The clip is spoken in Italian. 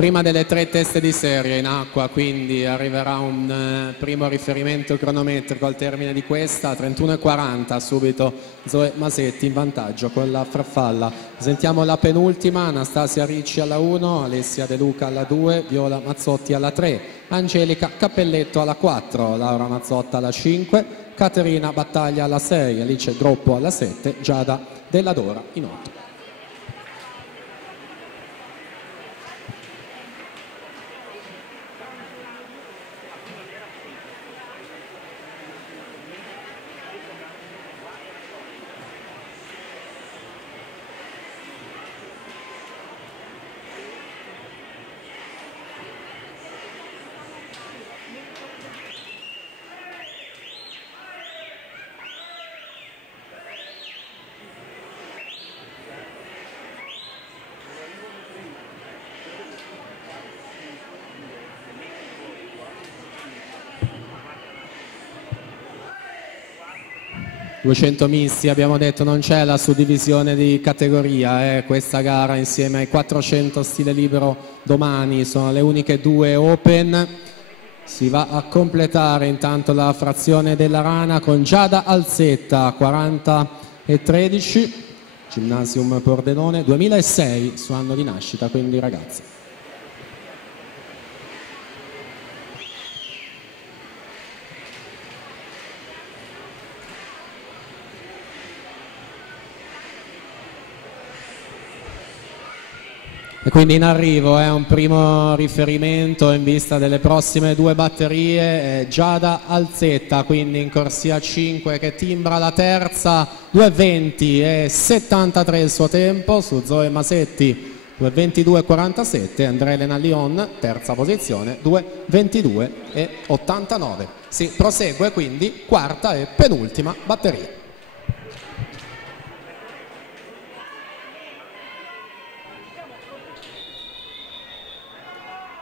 prima delle 3 teste di serie in acqua, quindi arriverà un primo riferimento cronometrico al termine di questa, 31:40, subito Zoe Masetti in vantaggio con la farfalla. Sentiamo la penultima, Anastasia Ricci alla 1, Alessia De Luca alla 2, Viola Mazzotti alla 3, Angelica Cappelletto alla 4, Laura Mazzotta alla 5, Caterina Battaglia alla 6, Alice Groppo alla 7, Giada Della Dora in 8. $200 misti, abbiamo detto, non c'è la suddivisione di categoria, questa gara insieme ai 400 stile libero domani sono le uniche 2 open. Si va a completare intanto la frazione della rana con Giada Alzetta, 40,13, Gymnasium Pordenone, 2006 suo anno di nascita, quindi ragazzi. E quindi in arrivo è un primo riferimento in vista delle prossime 2 batterie, Giada Alzetta, quindi in corsia 5 che timbra la terza, 2:20 e 73 il suo tempo, su Zoe Masetti 2:22,47, Andrelena Lion terza posizione 2:22,89. Si prosegue quindi quarta e penultima batteria.